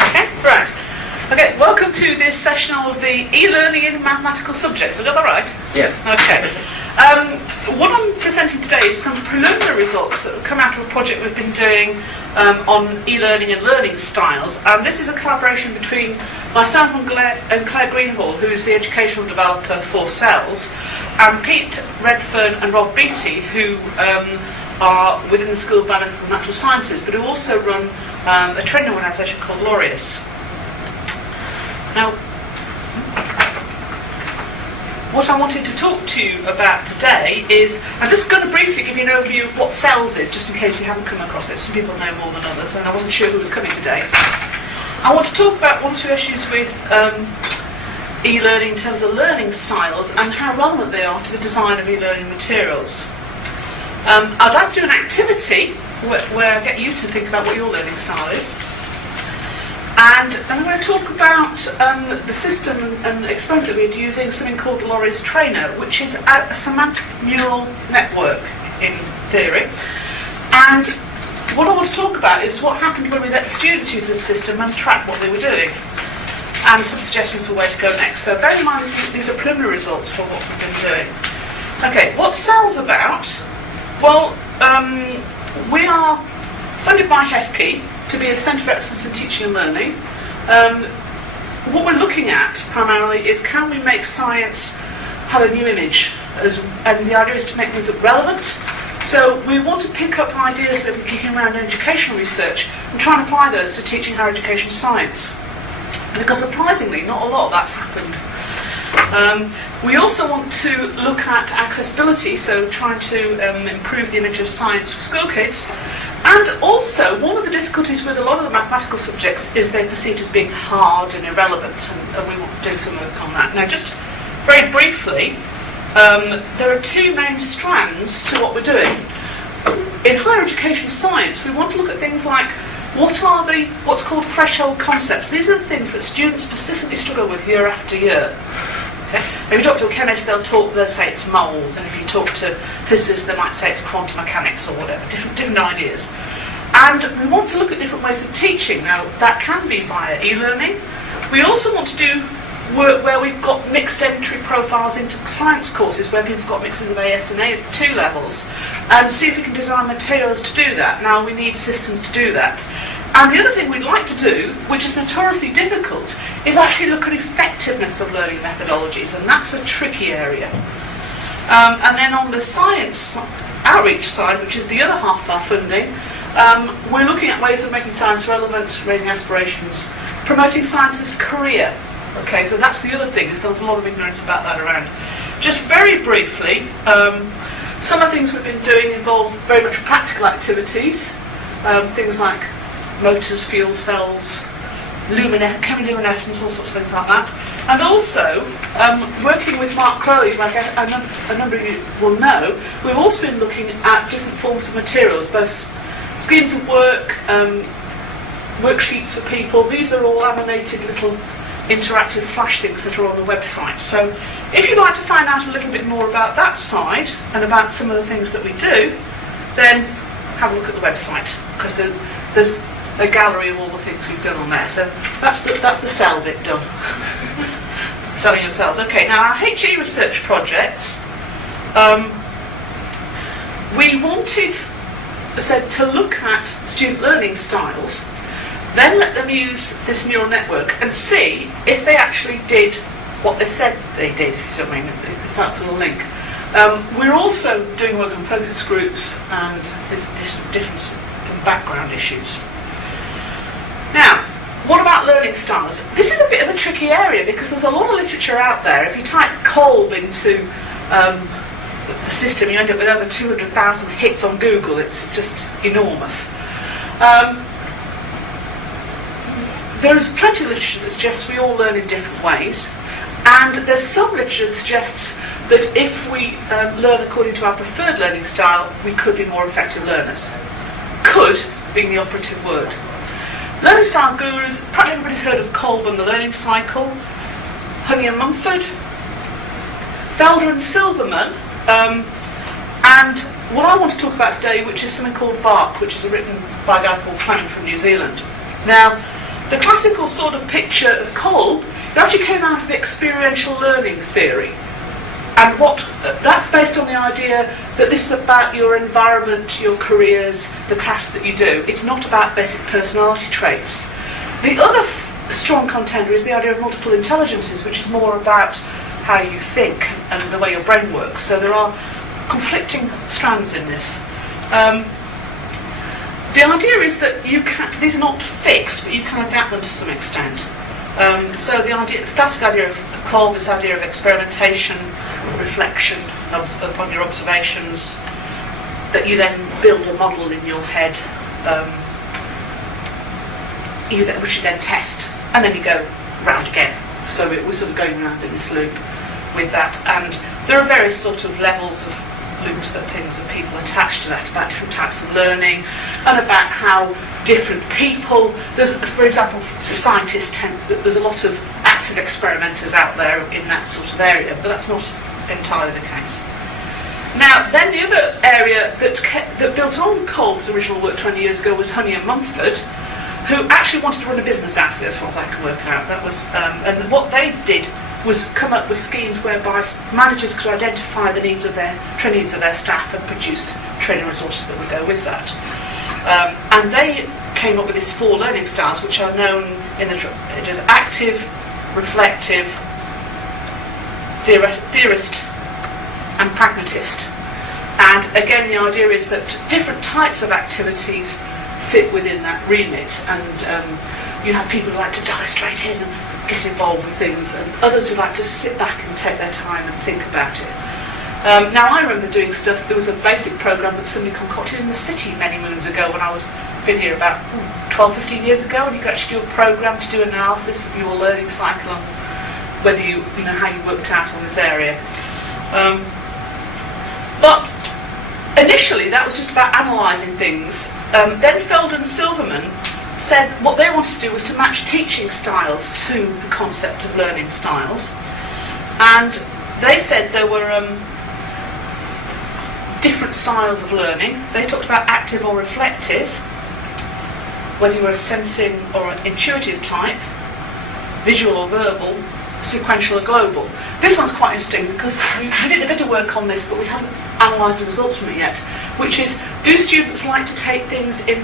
Okay, right. Okay, welcome to this session of the e-learning in mathematical subjects. Have I got that right? Yes. Okay. What I'm presenting today is some preliminary results that have come out of a project we've been doing on e-learning and learning styles. And this is a collaboration between myself and Claire Greenhall, who is the educational developer for CELS, and Pete Redfern and Rob Beattie, who are within the School of Biomedical and Natural Sciences, but who also run a training organisation called Laureus. Now, what I wanted to talk to you about today is, I'm just going to briefly give you an overview of what CELS is, just in case you haven't come across it. Some people know more than others, and I wasn't sure who was coming today. So I want to talk about one or two issues with e-learning in terms of learning styles and how relevant they are to the design of e-learning materials. I'd like to do an activity where I get you to think about what your learning style is. And I'm going to talk about the system and experiment that we're using, something called the Laureus Trainer, which is a semantic neural network in theory. And what I want to talk about is what happened when we let the students use this system and track what they were doing, and some suggestions for where to go next. So bear in mind these are preliminary results for what we've been doing. Okay, what's CELS about? Well, we are funded by HEFKI to be a Centre of Excellence in Teaching and Learning. What we're looking at primarily is, can we make science have a new image? And the idea is to make things look relevant. So we want to pick up ideas that we're kicking around in educational research and try and apply those to teaching higher education science. And because surprisingly, not a lot of that's happened. We also want to look at accessibility, so trying to improve the image of science for school kids. And also, one of the difficulties with a lot of the mathematical subjects is they're perceived as being hard and irrelevant, and we want to do some work on that. Now, just very briefly, there are two main strands to what we're doing. In higher education science, we want to look at things like, what are what's called threshold concepts? These are the things that students persistently struggle with year after year. Okay? If you talk to a chemist, they'll say it's moles, and if you talk to physicists, they might say it's quantum mechanics or whatever, different ideas. And we want to look at different ways of teaching. Now, that can be via e-learning. We also want to do work where we've got mixed entry profiles into science courses, where people have got mixes of AS and A2 levels, and see if we can design materials to do that. Now, we need systems to do that. And the other thing we'd like to do, which is notoriously difficult, is actually look at effectiveness of learning methodologies, and that's a tricky area. And then on the science outreach side, which is the other half of our funding, we're looking at ways of making science relevant, raising aspirations, promoting science as a career. Okay, so that's the other thing, is there's a lot of ignorance about that around. Just very briefly, some of the things we've been doing involve very much practical activities, things like motors, fuel cells, chemiluminescence, all sorts of things like that. And also, working with Mark Crowley, like a number of you will know, we've also been looking at different forms of materials, both schemes of work, worksheets for people. These are all animated little interactive flash things that are on the website. So if you'd like to find out a little bit more about that side and about some of the things that we do, then have a look at the website, because there's a gallery of all the things we've done on there. So that's the cell bit done. Selling your cells. Okay, now our HE research projects, we wanted to look at student learning styles, then let them use this neural network and see if they actually did what they said they did, if you see what I mean, if that's a link. We're also doing work on focus groups and there's different background issues. Now, what about learning styles? This is a bit of a tricky area because there's a lot of literature out there. If you type Kolb into the system, you end up with over 200,000 hits on Google. It's just enormous. There's plenty of literature that suggests we all learn in different ways, and there's some literature that suggests that if we learn according to our preferred learning style, we could be more effective learners. Could being the operative word. Learning style gurus, probably everybody's heard of Kolb and the learning cycle, Honey and Mumford, Felder and Silverman, and what I want to talk about today, which is something called VARC, which is written by a guy called Trent from New Zealand. Now, the classical sort of picture of Kolb, it actually came out of experiential learning theory. And that's based on the idea that this is about your environment, your careers, the tasks that you do. It's not about basic personality traits. The other strong contender is the idea of multiple intelligences, which is more about how you think and the way your brain works. So there are conflicting strands in this. The idea is that these are not fixed, but you can adapt them to some extent. So the classic idea of Kolb is the idea of experimentation, reflection upon your observations, that you then build a model in your head, which you then test, and then you go round again. So we're sort of going round in this loop with that. And there are various sort of levels of loops that people attach to that, about different types of learning, and about how different people, for example, scientists there's a lot of active experimenters out there in that sort of area, but that's not entirely the case. Now, then the other area that built on Kolb's original work 20 years ago was Honey and Mumford, who actually wanted to run a business out of this, from what I can work out. That was, and what they did was come up with schemes whereby managers could identify the needs of training needs of their staff and produce training resources that would go with that. And they came up with these 4 learning styles, which are known in the as active, reflective, theorist, and pragmatist. And again, the idea is that different types of activities fit within that remit, and you have people who like to dive straight in and get involved with things, and others who like to sit back and take their time and think about it. Now, I remember doing stuff. There was a basic program that somebody concocted in the city many moons ago when I was been here about 12, 15 years ago, and you could actually do a program to do analysis of your learning cycle and whether you know how you worked out on this area. But initially, that was just about analysing things. Then Feld and Silverman said what they wanted to do was to match teaching styles to the concept of learning styles. And they said there were different styles of learning. They talked about active or reflective, whether you were a sensing or an intuitive type, visual or verbal, sequential or global. This one's quite interesting because we did a bit of work on this, but we haven't analysed the results from it yet, which is, do students like to take things in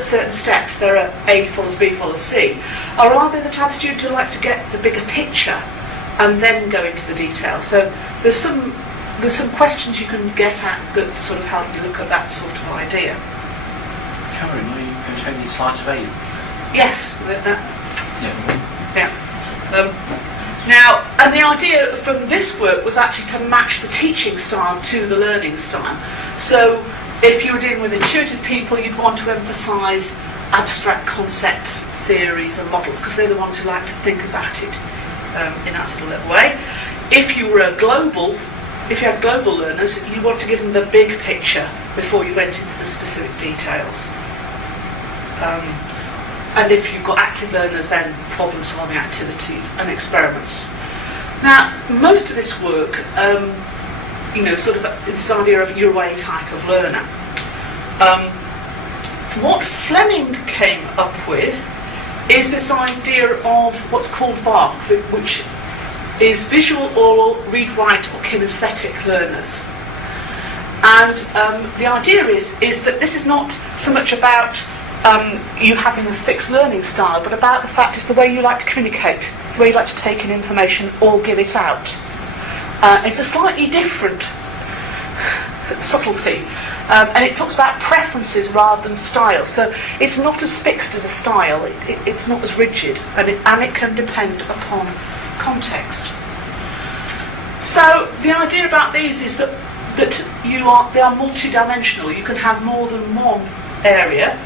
certain steps? There are A follows B follows C. Or are they the type of student who likes to get the bigger picture and then go into the detail? So there's some questions you can get at that sort of help you look at that sort of idea. Cameron, are you going to have any slides available? Yes. Yeah. Now, and the idea from this work was actually to match the teaching style to the learning style. So if you were dealing with intuitive people, you'd want to emphasise abstract concepts, theories and models, because they're the ones who like to think about it in that sort of little way. If you had global learners, you want to give them the big picture before you went into the specific details. And if you've got active learners, then problem-solving activities and experiments. Now, most of this work, sort of this idea of your way type of learner. What Fleming came up with is this idea of what's called VARC, which is visual, oral, read-write, or kinesthetic learners. And the idea is that this is not so much about you having a fixed learning style, but about the fact it's the way you like to communicate, it's the way you like to take in information or give it out. It's a slightly different subtlety, and it talks about preferences rather than styles. So it's not as fixed as a style, it's not as rigid, and it can depend upon context. So the idea about these is that they are multi-dimensional. You can have more than one area.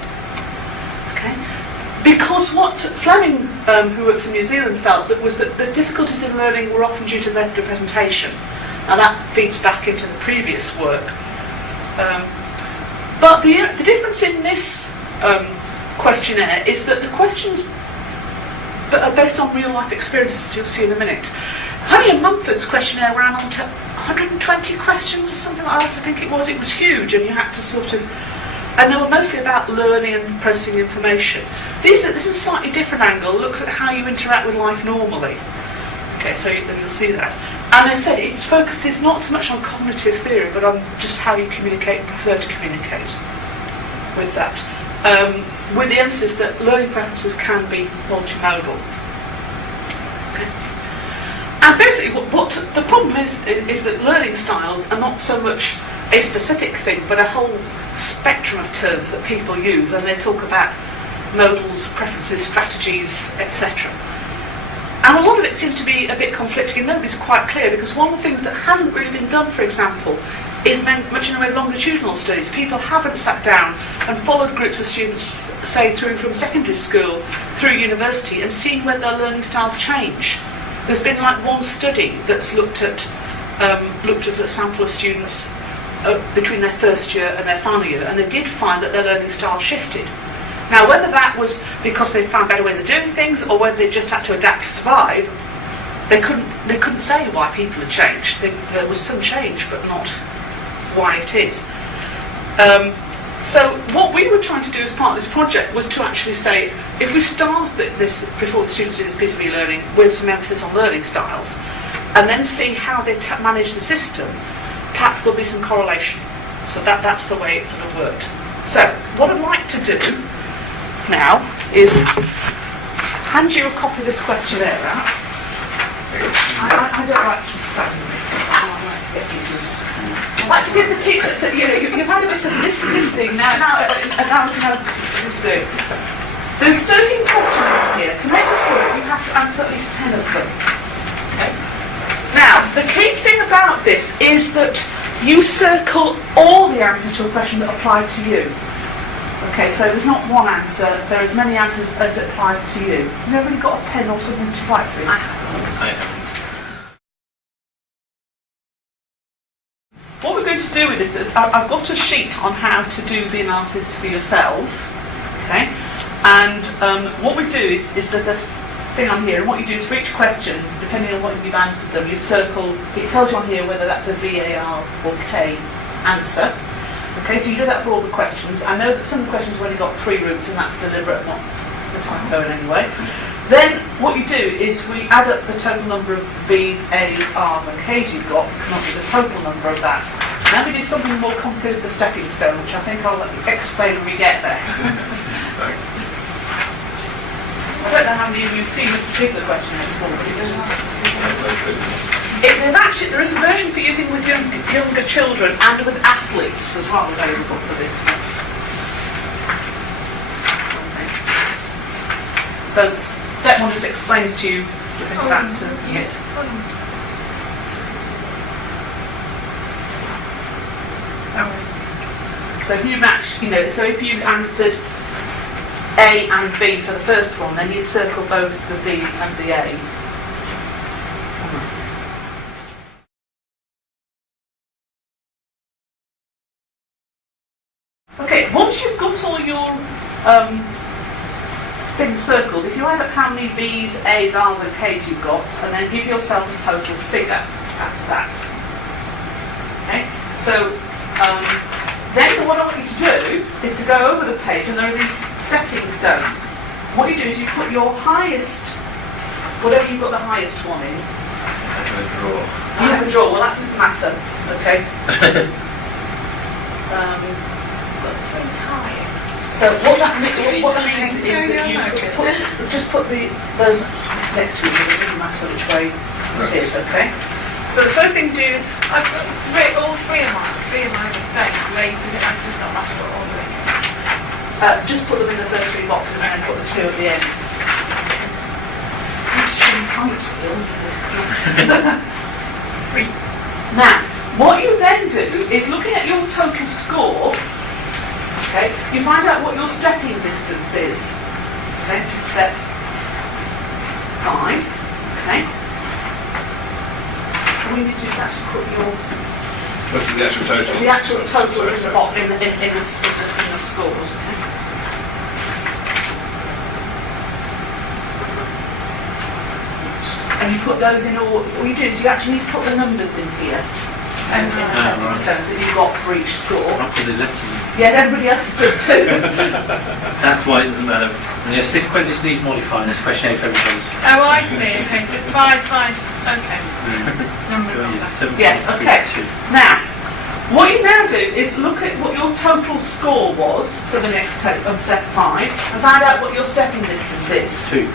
Because what Fleming, who works in New Zealand, felt was that the difficulties in learning were often due to the method of presentation. Now that feeds back into the previous work. But the difference in this questionnaire is that the questions are based on real life experiences, as you'll see in a minute. Honey and Mumford's questionnaire ran on to 120 questions or something like that, I think it was. It was huge, and you had to sort of... And they were mostly about learning and processing information. This is a slightly different angle, looks at how you interact with life normally. Okay, so you'll see that. And as I said, its focus is not so much on cognitive theory, but on just how you communicate and prefer to communicate with that. With the emphasis that learning preferences can be multimodal. Okay. And basically, what the problem is that learning styles are not so much a specific thing, but a whole spectrum of terms that people use, and they talk about modals, preferences, strategies, etc. And a lot of it seems to be a bit conflicting, and nobody's quite clear, because one of the things that hasn't really been done, for example, is much in the way of longitudinal studies. People haven't sat down and followed groups of students, say, through from secondary school through university, and seen whether their learning styles change. There's been like one study that's looked at a sample of students between their first year and their final year, and they did find that their learning style shifted. Now, whether that was because they found better ways of doing things, or whether they just had to adapt to survive, they couldn't say why people had changed. There was some change, but not why it is. So what we were trying to do as part of this project was to actually say, if we start this before the students do this piece of e-learning with some emphasis on learning styles, and then see how they manage the system, perhaps there'll be some correlation. So that's the way it sort of worked. So what I'd like to do now is hand you a copy of this questionnaire out. I don't like to say. I'd like to give the people that you've had a bit of listening now we can have this to do. There's 13 questions in here. To make this work, you have to answer at least 10 of them. Okay. Now, the key thing about this is that you circle all the answers to a question that apply to you. Okay, so there's not one answer, there are as many answers as it applies to you. Has everybody got a pen or something to write with? I have. What we're going to do with this, I've got a sheet on how to do the analysis for yourselves. Okay, and what we do is there's this thing on here, and what you do is for each question, depending on what you've answered them, you circle, it tells you on here whether that's a VAR or K answer. Okay, so you do that for all the questions. I know that some of the questions have only got 3 routes, and that's deliberate, not the typo in any way. Then what you do is we add up the total number of B's, A's, R's and K's you've got, come up with the total number of that. Now we do something more complicated with the stepping stone, which I think I'll explain when we get there. I don't know how many of you have seen this particular question before, but there is a version for using with younger children and with athletes as well available for this. Okay. So step 1 just explains to you the bit of answer. So if you match, so if you answered A and B for the first one, then you'd circle both the B and the A. Okay, once you've got all your things circled, if you add up how many B's, A's, R's and K's you've got, and then give yourself a total figure after that. Okay, so then what I want you to do is to go over the page, and there are these stepping stones. What you do is you put your highest, whatever you've got the highest one in. I have a draw. You have a draw, well that doesn't matter, okay? So what that means is that you just put those next to each other, it doesn't matter which way it is, okay? So the first thing to do is... I've got all three of my mistakes. Does it just not matter what order? just put them in the first 3 boxes and then put the 2 at the end. That's some type still. Now, what you then do is looking at your total score. Okay, you find out what your stepping distance is. Okay, for step 5. Okay. What you need to do is actually put your... What's the actual total? The actual total is in the scores. Okay. And you put those in all you do is you actually need to put the numbers in here. in the stepping stones that you got for each score. Up with the letters. Yeah, everybody else stood too. That's why it doesn't matter. Yes, this needs modifying. This question for everybody's. Oh, I see. Okay, so it's 5, 5. Okay. Numbers on that. Yes, okay. Now, what you now do is look at what your total score was for the next step of step 5 and find out what your stepping distance is. 2.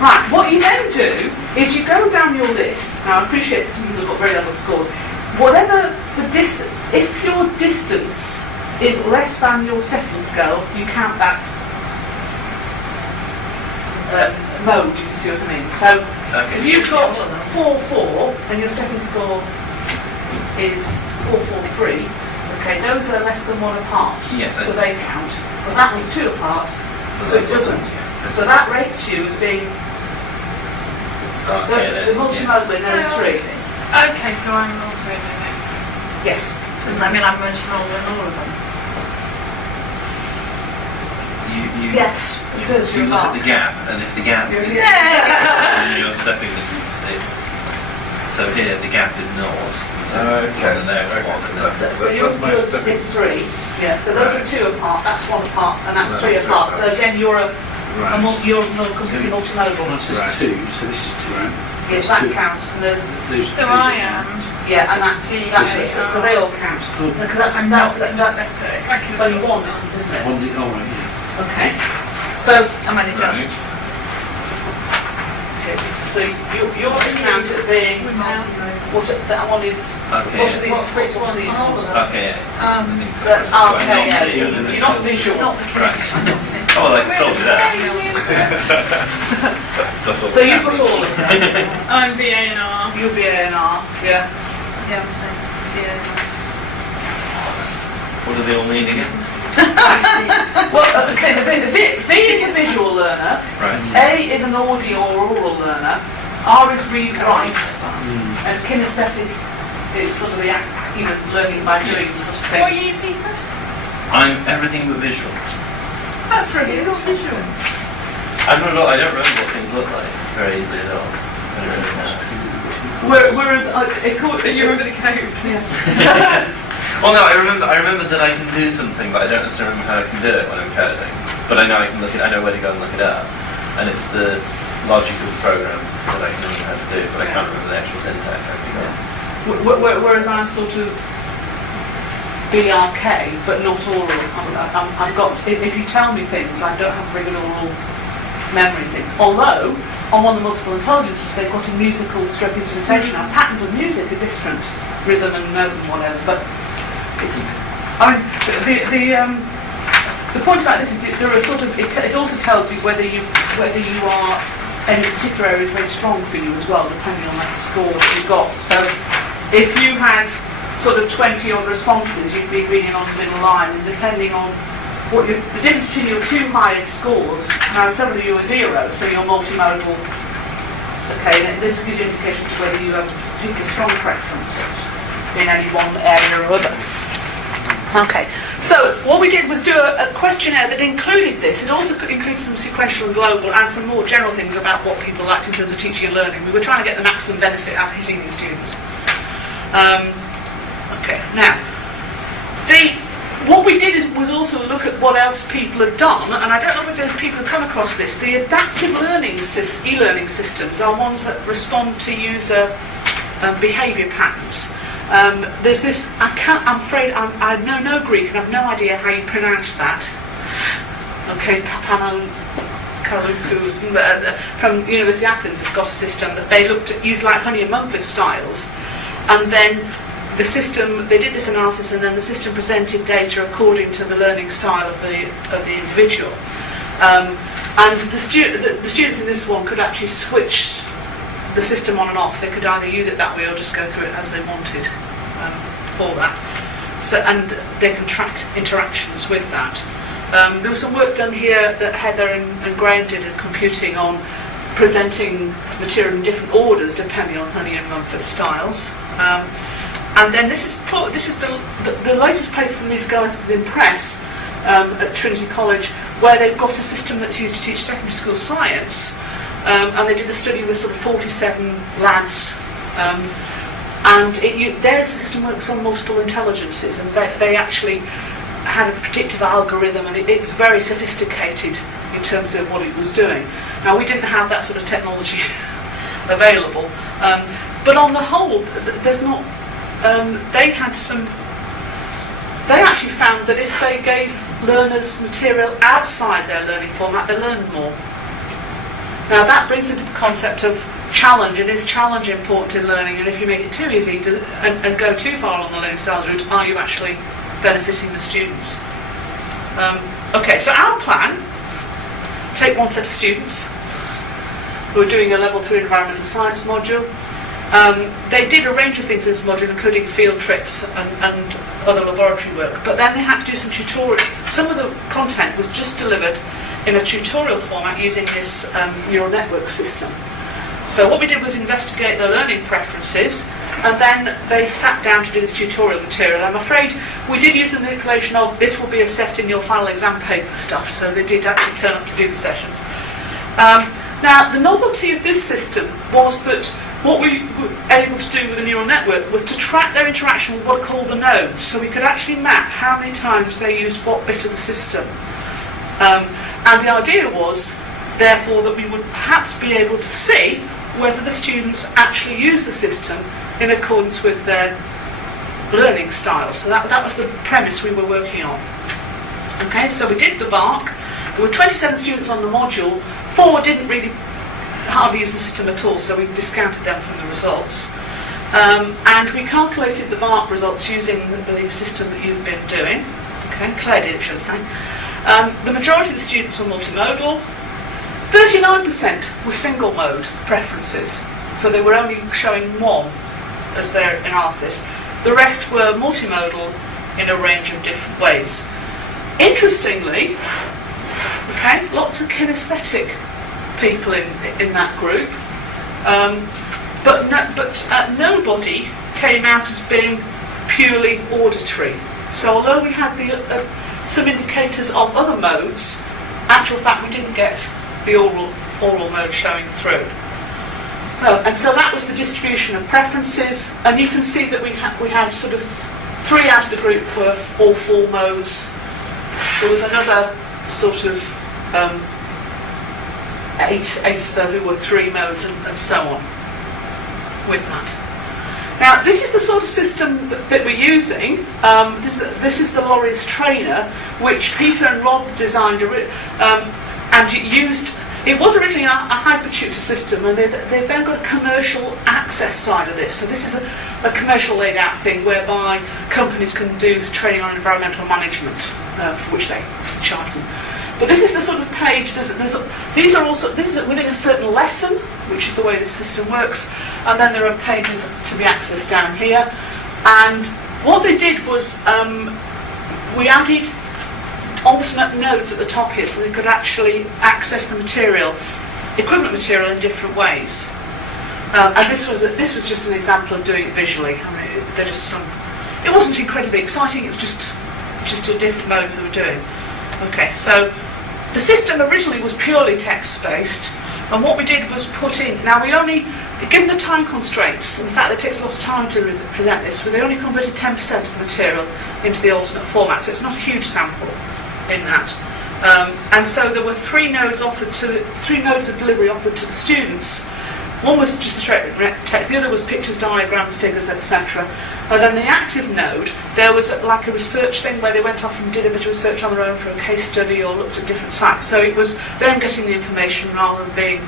Right, what you then do is you go down your list. Now, I appreciate some people have got very level scores. Whatever the distance, if your distance is less than your stepping scale, you count that mode, you can see what I mean. So, if you've got 4-4 and your stepping score is 4-4-3, okay, those are less than 1 apart, Yes, I so see. they count. But that one's 2 apart, so it doesn't. So that rates you as being the multimodal in those 3. Okay, so I'm multimodal next. Yes. Doesn't that mean I'm multimodal in all of them? Yes, it does. You You're look at not. the gap, and if the gap is Yeah. in your stepping distance, it's so here the gap is naught. So it's Okay. 1 and there it's 1, and then So yours is 3. Yeah, so those are 2 apart, that's 1 apart, and that's 3 apart. So again, you're you're completely multimodal. Well, this is 2, so this is 2, right? Yes, that counts, and there's So I am. yeah, and that so they all count. Because that's only 1 distance, isn't it? Oh, right, yeah. Okay. So I'm only just. so you're looking at it being what that one is. Okay. What are these? What are these? okay. Um, I think So that's so I'm okay. not Yeah. seeing it. You're not visual. Not the kids. Oh, well, I told you that. That's all. So you've got all of them. I'm VA and R. You'll be A and R. Yeah. Yeah, I'm saying. Yeah. What do they all mean again? Well, okay. The B is a visual learner. Right. A is an audio or oral learner. R is read write, and kinesthetic is sort of the learning by doing sort of thing. What are you, Peter? I'm everything but visual. That's really good. Visual. I don't remember what things look like very easily at all. I don't really know. Whereas You remember the code? Yeah. Well, no, I remember that I can do something, but I don't necessarily remember how I can do it when I'm coding. But I know I can look at, I know where to go and look it up, and it's the logic of the program that I can remember how to do, but I can't remember the actual syntax. Whereas I'm sort of BRK, but not oral. I've got. If you tell me things, I don't have very good oral memory things. Although on one of the multiple intelligences, they've got a musical stroke instrumentation. Now patterns of music are different, rhythm and note and whatever, but. I mean, the point about this is that there are sort of it also tells you whether you are any particular area is very strong for you as well, depending on that score that you got. So if you had sort of 20 odd responses, you'd be reading on the middle line, and depending on what the difference between your 2 highest scores. Now some of you are 0, so you're multimodal. Okay, and this gives you an indication of whether you have a particular strong preference in any one area or other. Okay, so what we did was do a questionnaire that included this. It also included some sequential and global and some more general things about what people liked in terms of teaching and learning. We were trying to get the maximum benefit out of hitting these students. Okay, now, what we did was also look at what else people had done, and I don't know whether people have come across this. The adaptive learning e-learning systems are ones that respond to user behaviour patterns. There's this, I'm afraid, I know no Greek and I've no idea how you pronounce that. Okay, Papaloukou from the University of Athens has got a system that they looked at, used like Honey and Mumford styles, and then the system, they did this analysis and then the system presented data according to the learning style of the individual. And the students in this one could actually switch the system on and off. They could either use it that way or just go through it as they wanted for that. So, and they can track interactions with that. There was some work done here that Heather and Graham did in computing on presenting material in different orders depending on Honey and Mumford styles. And then this is the latest paper from these guys is in Press at Trinity College, where they've got a system that's used to teach secondary school science. And they did a study with sort of 47 lads And their system works on multiple intelligences, and they actually had a predictive algorithm, and it was very sophisticated in terms of what it was doing. Now, we didn't have that sort of technology available, but on the whole, there's not. They actually found that if they gave learners material outside their learning format, they learned more. Now, that brings into the concept of challenge, and is challenge important in learning? And if you make it too easy and go too far along the learning styles route, are you actually benefiting the students? Okay, so our plan: take one set of students who are doing a level 3 environmental science module. They did a range of things in this module, including field trips and other laboratory work, but then they had to do some tutorial. Some of the content was just delivered in a tutorial format using this neural network system. So what we did was investigate their learning preferences, and then they sat down to do this tutorial material. I'm afraid we did use the manipulation of this will be assessed in your final exam paper stuff, so they did actually turn up to do the sessions. Now, the novelty of this system was that what we were able to do with the neural network was to track their interaction with what are called the nodes, so we could actually map how many times they used what bit of the system. And the idea was, therefore, that we would perhaps be able to see whether the students actually use the system in accordance with their learning styles. So that was the premise we were working on. Okay, so we did the VARC. There were 27 students on the module. 4 didn't really hardly use the system at all, so we discounted them from the results. And we calculated the VARC results using the system that you've been doing. Okay, Claire did, should I say. The majority of the students were multimodal. 39% were single mode preferences, so they were only showing one as their analysis. The rest were multimodal in a range of different ways. Interestingly, okay, lots of kinesthetic people in that group, but nobody came out as being purely auditory. So although we had some indicators of other modes, actual fact we didn't get the oral mode showing through. And so that was the distribution of preferences, and you can see that we had sort of 3 out of the group were all 4 modes. There was another sort of 8 or so who were 3 modes, and so on with that. Now, this is the sort of system that we're using. This is the Laureus trainer, which Peter and Rob designed and used. It was originally a hypertutor system, and they've then got a commercial access side of this. So this is a commercial laid out thing whereby companies can do training on environmental management, for which they charge them. But this is the sort of page. This is within a certain lesson, which is the way this system works, and then there are pages to be accessed down here. And what they did was we added alternate nodes at the top here, so they could actually access the material, equivalent material, in different ways. And this was just an example of doing it visually. I mean, it wasn't incredibly exciting. It was just the different modes they were doing. Okay, so the system originally was purely text-based, and what we did was put in. Now we only, given the time constraints and the fact that it takes a lot of time to present this, we only converted 10% of the material into the alternate format, so it's not a huge sample in that. And so there were 3 nodes of delivery offered to the students. One was just a straight text, the other was pictures, diagrams, figures, etc. And then the active node, there was like a research thing where they went off and did a bit of research on their own for a case study or looked at different sites. So it was them getting the information rather than being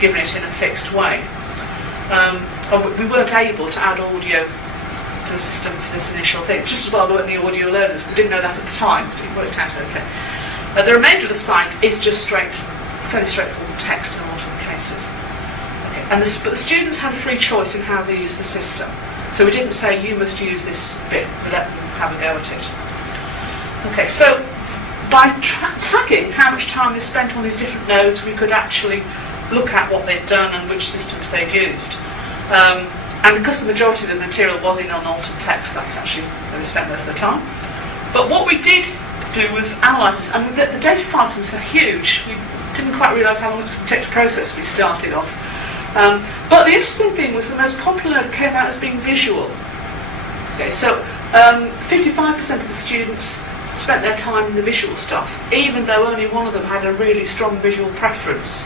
given it in a fixed way. We weren't able to add audio to the system for this initial thing. Just as well there weren't the audio learners. We didn't know that at the time, but it worked out okay. The remainder of the site is just fairly straightforward text in a lot of the cases. Okay. But the students had a free choice in how they use the system. So we didn't say you must use this bit, we let them have a go at it. Okay, so by tagging how much time they spent on these different nodes, we could actually look at what they'd done and which systems they'd used. And because the majority of the material was in unaltered text, that's actually where they spent most of the time. But what we did do was analyse this, and the data files were so huge, we didn't quite realise how long it would take to process we started off. But the interesting thing was the most popular came out as being visual. Okay, so 55% of the students spent their time in the visual stuff, even though only one of them had a really strong visual preference.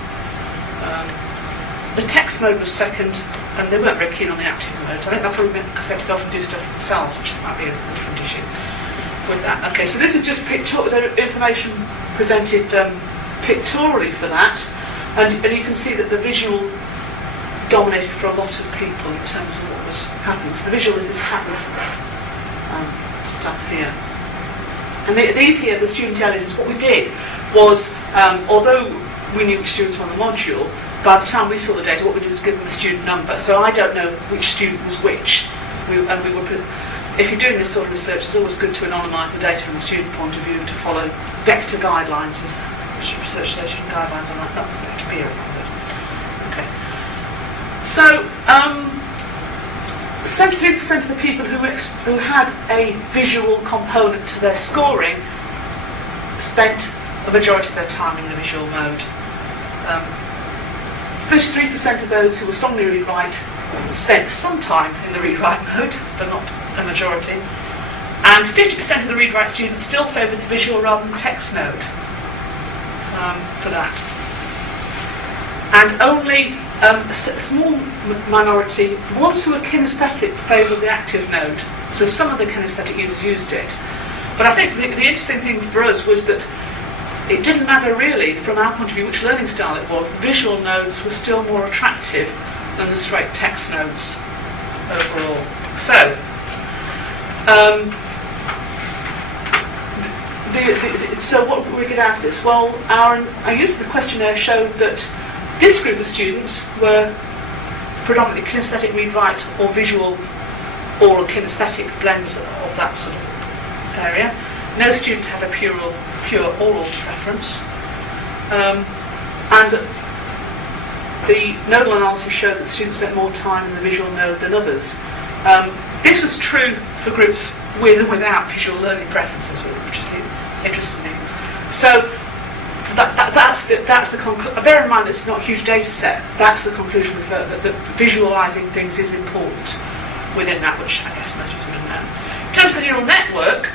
The text mode was second, and they weren't very keen on the active mode. I think that probably meant because they had to go off and do stuff themselves, which might be a different issue with that. Okay, so this is just the information presented pictorially for that, and you can see that the visual dominated for a lot of people in terms of what was happening. So the visual is this pattern stuff here. And these here, the student analysis, what we did was, although we knew which students were on the module, by the time we saw the data, what we did was give them the student number. So I don't know which student was which. If you're doing this sort of research, it's always good to anonymise the data from the student point of view and to follow vector guidelines, as research station guidelines on that, not vector peer. Okay. So, 73% of the people who had a visual component to their scoring spent a majority of their time in the visual mode. 33% of those who were strongly read-write spent some time in the read-write mode, but not a majority. And 50% of the read-write students still favoured the visual rather than text node for that. And only a small minority, the ones who were kinesthetic, favoured the active node. So some of the kinesthetic users used it. But I think the interesting thing for us was that it didn't matter really, from our point of view, which learning style it was. Visual nodes were still more attractive than the straight text nodes overall. So, so what we get out of this? Well, our use of the questionnaire showed that this group of students were predominantly kinesthetic read-write or visual oral kinesthetic blends of that sort of area. No student had a pure oral preference. And the nodal analysis showed that students spent more time in the visual node than others. This was true for groups with and without visual learning preferences, which is the interesting thing. So that's the conclusion. Bear in mind that it's not a huge data set. That's the conclusion we felt, that visualising things is important within that, which I guess most of us would have known. In terms of the neural network,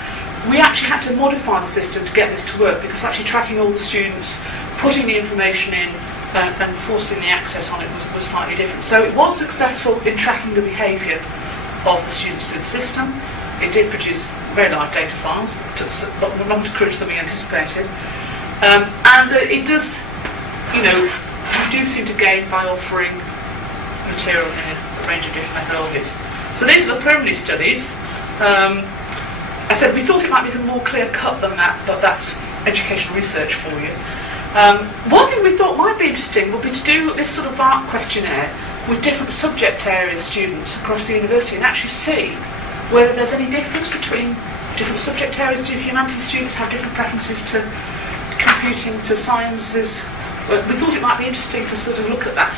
we actually had to modify the system to get this to work, because actually tracking all the students, putting the information in, and forcing the access on it was slightly different. So it was successful in tracking the behaviour of the students through the system. It did produce very large data files. It took a lot longer to crunch than we anticipated. And it does, you do seem to gain by offering material in a range of different methodologies. So these are the preliminary studies. I said we thought it might be even more clear-cut than that, but that's educational research for you. One thing we thought might be interesting would be to do this sort of art questionnaire with different subject area students across the university and actually see whether there's any difference between different subject areas. Do humanities students have different preferences to computing, to sciences? We thought it might be interesting to sort of look at that.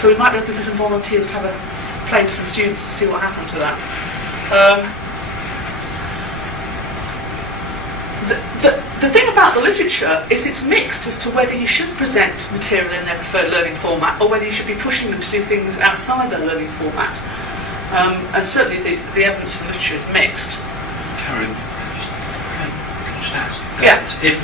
So we might be looking for some volunteers to have a play with some students to see what happens with that. The thing about the literature is it's mixed as to whether you should present material in their preferred learning format or whether you should be pushing them to do things outside their learning format. And certainly the evidence from literature is mixed. Karen, can I just ask? Yeah. If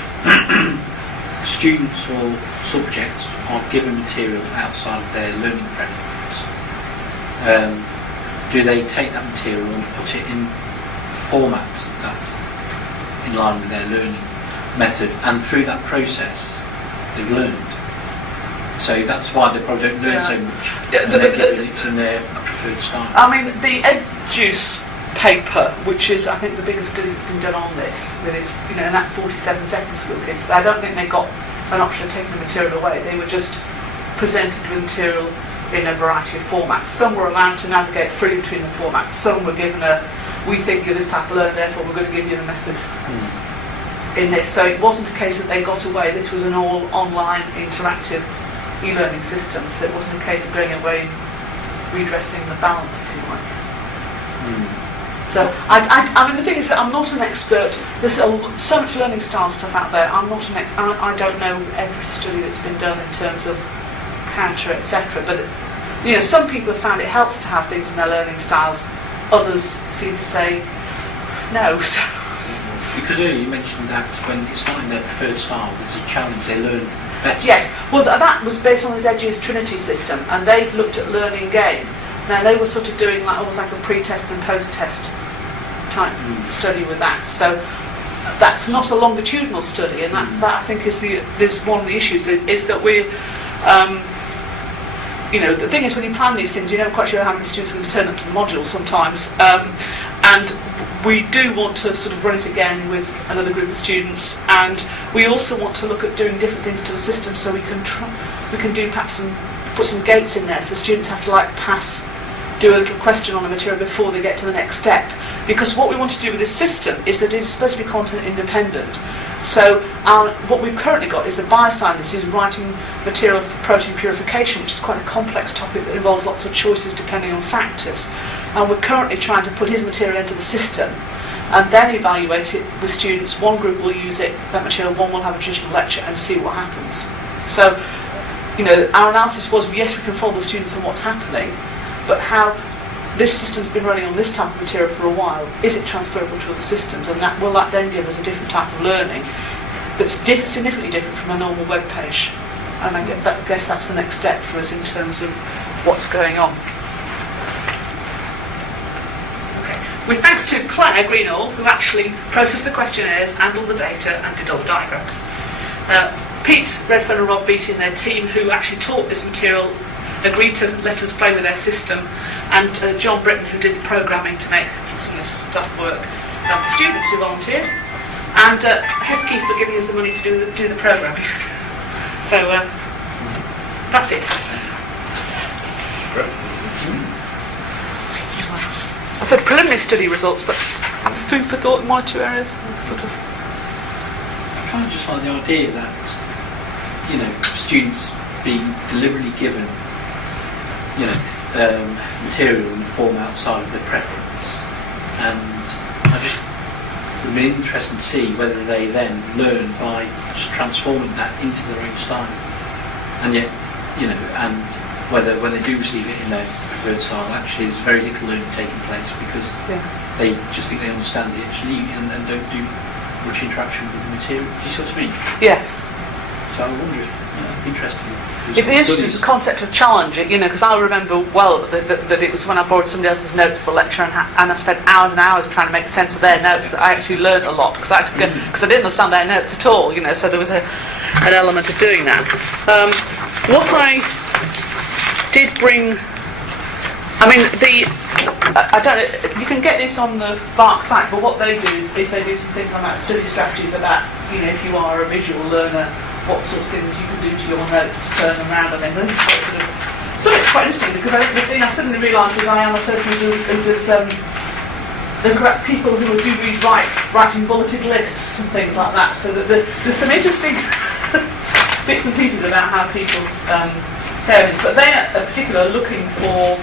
students or subjects are given material outside of their learning preference, do they take that material and put it in formats that's in line with their learning method, and through that process they've learned? So that's why they probably don't learn so much. They're giving it in their preferred style. I mean, the EdJuice paper, which is I think the biggest study that's been done on this, that is, and that's 47 secondary school kids. I don't think they got an option of taking the material away. They were just presented with material in a variety of formats. Some were allowed to navigate freely between the formats. Some were given we think you're this type of learner, therefore we're going to give you the method in this. So it wasn't a case that they got away. This was an all online interactive e-learning system. So it wasn't a case of going away and redressing the balance, if you like. So I mean, the thing is that I'm not an expert. There's so much learning style stuff out there. I don't know every study that's been done in terms of encounter, etc. But some people have found it helps to have things in their learning styles. Others seem to say no. So. Because earlier you mentioned that when it's not in their preferred style, there's a challenge, they learn better. Yes, well that was based on this Edge's Trinity system, and they looked at learning game. Now they were sort of doing almost like a pre-test and post-test type study with that. So that's not a longitudinal study, and that I think is one of the issues is that we, the thing is when you plan these things, you're never quite sure how many students are going to turn up to the module sometimes, and we do want to sort of run it again with another group of students, and we also want to look at doing different things to the system, so we can do perhaps put some gates in there, so students have to do a little question on a material before they get to the next step. Because what we want to do with this system is that it is supposed to be content independent. So what we've currently got is a bioscientist who's writing material for protein purification, which is quite a complex topic that involves lots of choices depending on factors. And we're currently trying to put his material into the system and then evaluate it with students. One group will use that material, one will have a traditional lecture and see what happens. So, our analysis was, yes, we can follow the students on what's happening, but how this system's been running on this type of material for a while, is it transferable to other systems? And will that then give us a different type of learning that's significantly different from a normal web page? And I guess that's the next step for us in terms of what's going on. Okay. With thanks to Claire Greenall, who actually processed the questionnaires and all the data and did all the diagrams. Pete Redfern and Rob Beattie and their team, who actually taught this material, agreed to let us play with their system, and John Britton, who did the programming to make some of this stuff work, and the students who volunteered, and Hefke for giving us the money to do the programming. So that's it. I said preliminary study results, but perhaps food for thought in one or two areas. Sort of. I kind of just like the idea that students being deliberately given material in the form outside of their preference, and I just would be interested to see whether they then learn by just transforming that into their own style, and yet and whether when they do receive it in their preferred style, actually there's very little learning taking place because they just think they understand it actually and don't do much interaction with the material. Do you see what I mean? Yes. So I wonder if interesting. It's interesting the concept of challenge, because I remember well that it was when I borrowed somebody else's notes for a lecture and I spent hours and hours trying to make sense of their notes that I actually learned a lot because I didn't understand their notes at all, so there was an element of doing that. What I did bring, I don't know, you can get this on the BARC site, but what they do is they do some things on that study strategies about, if you are a visual learner, what sort of things you can do to your notes to turn them around and things. So it's quite interesting because the thing I suddenly realised is I am a person who does the correct people who do read writing bulleted lists and things like that. So that there's some interesting bits and pieces about how people fare this. But they are particularly looking for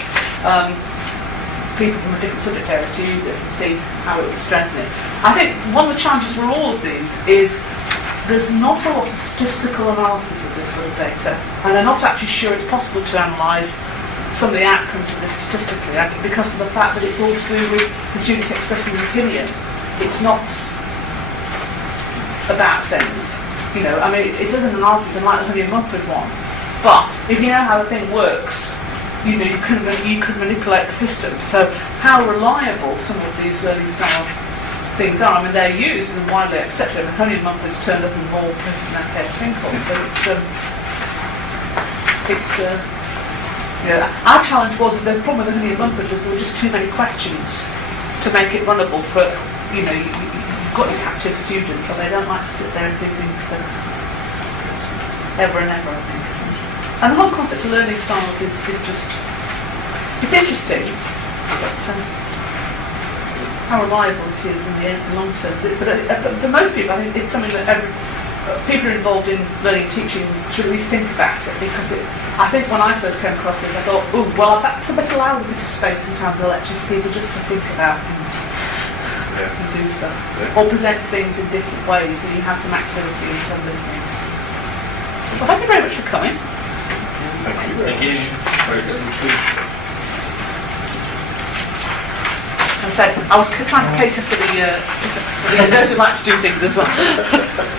people from a different subject areas to use this and see how it would strengthen it. I think one of the challenges for all of these is there's not a lot of statistical analysis of this sort of data, and they're not actually sure it's possible to analyse some of the outcomes of this statistically, because of the fact that it's all to do with the students expressing an opinion. It's not about things. It does an analysis in like the Honey and Mumford one, but if you know how the thing works, you can manipulate the system. So how reliable some of these learning style things are. They're used and widely accepted. Honey and Mumford's turned up in more places than I care to think of. But our challenge was the problem with the Honey and Mumford was there were just too many questions to make it runnable for, you've got your captive students, but they don't like to sit there and do things for ever and ever, I think. And the whole concept of learning styles is just, it's interesting, but how reliable it is in the long term. But for most people, I think it's something that people who are involved in learning and teaching should at least think about it, because I think when I first came across this, I thought, that's a bit allow a bit of space sometimes in a lecture for people just to think about and do stuff. Or present things in different ways, and you have some activity and some listening. Well, thank you very much for coming. Thank you. Thank you. Very good. As I said, I was trying to cater for the those who like to do things as well.